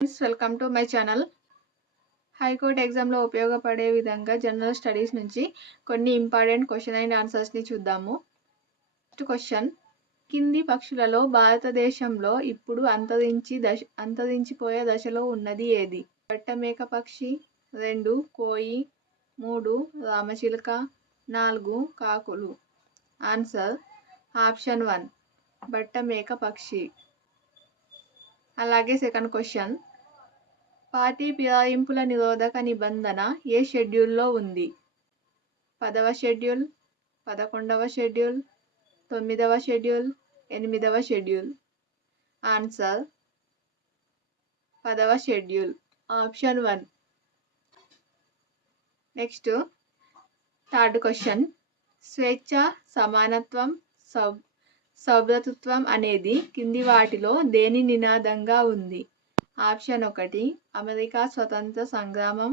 Friends, welcome to my channel. High court ఎగ్జామ్లో ఉపయోగపడే విధంగా జనరల్ స్టడీస్ నుంచి కొన్ని ఇంపార్టెంట్ క్వశ్చన్ అండ్ ఆన్సర్స్ని చూద్దాము. ఫస్ట్ క్వశ్చన్, కింది పక్షులలో భారతదేశంలో ఇప్పుడు అంతరించిపోయే దశలో ఉన్నది ఏది? బట్టమేక పక్షి, 2 కోయి, 3 రామచిలుక, 4 కాకులు. ఆన్సర్ ఆప్షన్ 1 బట్టమేక పక్షి. అలాగే సెకండ్ క్వశ్చన్, పార్టీ ఫిరాయింపుల నిరోధక నిబంధన ఏ షెడ్యూల్లో ఉంది? 10వ షెడ్యూల్, 11వ షెడ్యూల్, 9వ షెడ్యూల్, 8వ షెడ్యూల్. ఆన్సర్ 10వ schedule, option 1. Next third question, స్వేచ్ఛ, సమానత్వం, సౌభ్రతత్వం అనేది కింది వాటిలో దేని నినాదంగా ఉంది? ఆప్షన్ 1 అమెరికా స్వతంత్ర సంగ్రామం,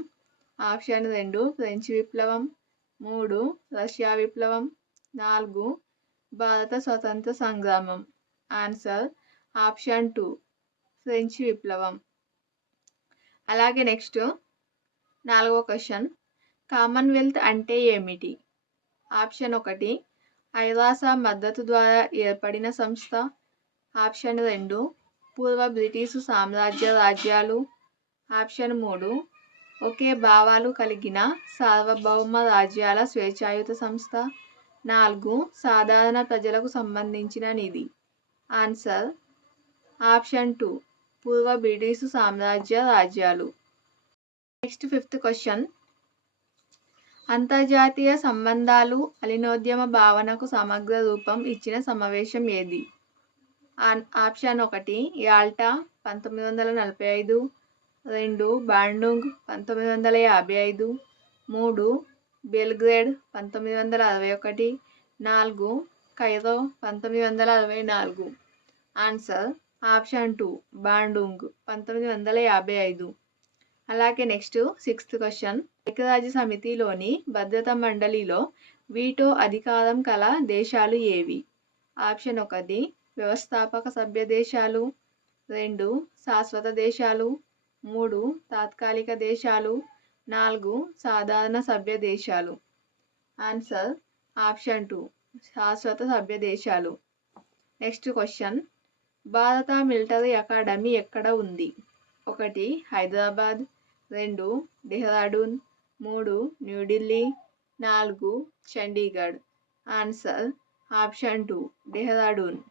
ఆప్షన్ 2 ఫ్రెంచ్ విప్లవం, 3 రష్యా విప్లవం, 4 భారత స్వతంత్ర సంగ్రామం. ఆన్సర్ ఆప్షన్ 2 ఫ్రెంచ్ విప్లవం. అలాగే నెక్స్ట్ 4వ క్వశ్చన్, కామన్వెల్త్ అంటే ఏమిటి? ఆప్షన్ 1 ఐరాస మద్దతు ద్వారా ఏర్పడిన సంస్థ, ఆప్షన్ 2 పూర్వ బ్రిటిషు సామ్రాజ్య రాజ్యాలు, ఆప్షన్ 3 ఒకే భావాలు కలిగిన సార్వభౌమ రాజ్యాల స్వేచ్ఛాయుత సంస్థ, 4 సాధారణ ప్రజలకు సంబంధించిన నిధి. ఆన్సర్ ఆప్షన్ 2 పూర్వ బ్రిటిషు సామ్రాజ్య రాజ్యాలు. నెక్స్ట్ ఫిఫ్త్ క్వశ్చన్, అంతర్జాతీయ సంబంధాలు అలినోద్యమ భావనకు సమగ్ర రూపం ఇచ్చిన సమావేశం ఏది? Option 1 Yalta 1945, 2 Bandung 1955, 3 Belgrade 1961, 4 Cairo 1964. Answer option 2 Bandung 1955. అలాగే నెక్స్ట్ సిక్స్త్ క్వశ్చన్, ఐక్యరాజ్య సమితిలోని భద్రతా మండలిలో వీటో అధికారం కల దేశాలు ఏవి? ఆప్షన్ 1 వ్యవస్థాపక సభ్య దేశాలు, 2 శాశ్వత దేశాలు, 3 తాత్కాలిక దేశాలు, 4 సాధారణ సభ్య దేశాలు. ఆన్సర్ ఆప్షన్ 2 శాశ్వత సభ్య దేశాలు. నెక్స్ట్ క్వశ్చన్, భారత మిలిటరీ అకాడమీ ఎక్కడ ఉంది? 1 హైదరాబాద్, 2 డెహ్రాడూన్, 3 న్యూఢిల్లీ, 4 చండీగఢ్. Answer option 2 Dehradun.